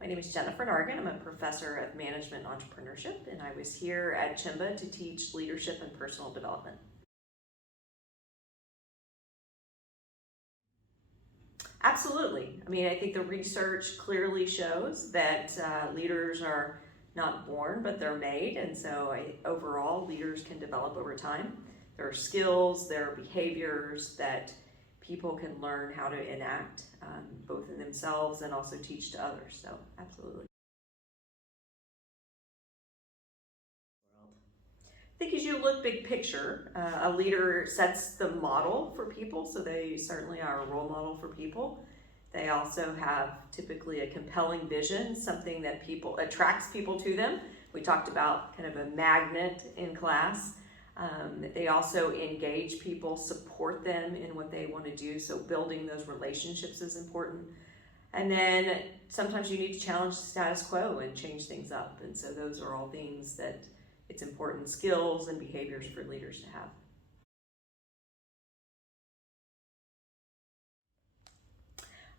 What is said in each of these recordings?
My name is Jennifer Nahrgang. I'm a professor of management and entrepreneurship, and I was here at CIMBA to teach leadership and personal development. Absolutely. I mean, I think the research clearly shows that leaders are not born, but they're made. And so overall, leaders can develop over time. There are skills, there are behaviors that people can learn how to enact, both in themselves and also teach to others. So absolutely. I think as you look big picture, a leader sets the model for people, so they certainly are a role model for people. They also have typically a compelling vision, something that attracts people to them. We talked about kind of a magnet in class. They also engage people, support them in what they want to do, so building those relationships is important. And then sometimes you need to challenge the status quo and change things up, and so those are all things that it's important skills and behaviors for leaders to have.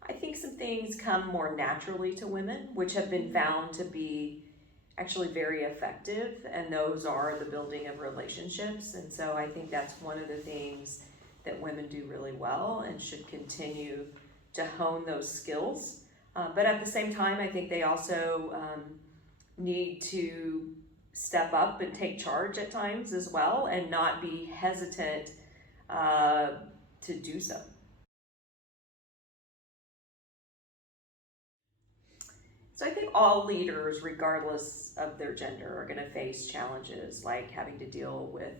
I think some things come more naturally to women, which have been found to be actually very effective, and those are the building of relationships. And so I think that's one of the things that women do really well and should continue to hone those skills. But at the same time, I think they also need to step up and take charge at times as well, and not be hesitant to do so. So I think all leaders, regardless of their gender, are going to face challenges like having to deal with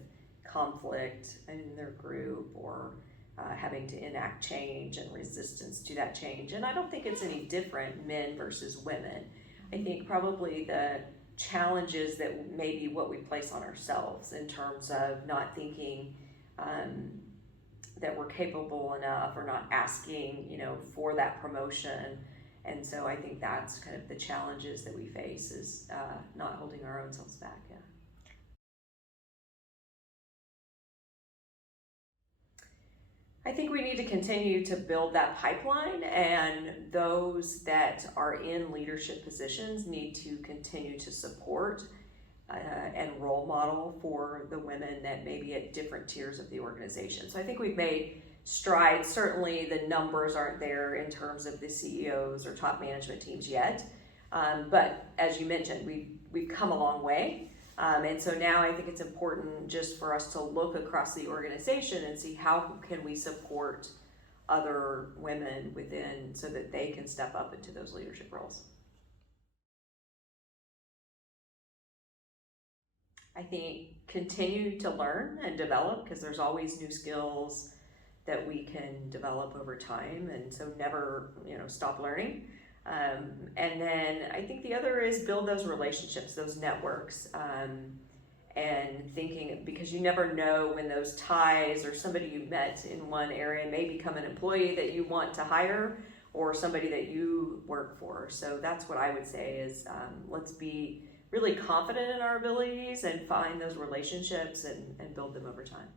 conflict in their group, or having to enact change and resistance to that change. And I don't think it's any different, men versus women. I think probably the challenges that may be what we place on ourselves in terms of not thinking that we're capable enough, or not asking, for that promotion. And so I think that's kind of the challenges that we face, is not holding our own selves back. Yeah. I think we need to continue to build that pipeline, and those that are in leadership positions need to continue to support and role model for the women that may be at different tiers of the organization. So I think we've made strides. Certainly the numbers aren't there in terms of the CEOs or top management teams yet, but as you mentioned, we've come a long way. And so now I think it's important just for us to look across the organization and see how can we support other women within, so that they can step up into those leadership roles. I think continue to learn and develop, because there's always new skills that we can develop over time, and so never stop learning. And then I think the other is build those relationships, those networks, and thinking, because you never know when those ties, or somebody you met in one area may become an employee that you want to hire, or somebody that you work for. So that's what I would say is, let's be really confident in our abilities and find those relationships and build them over time.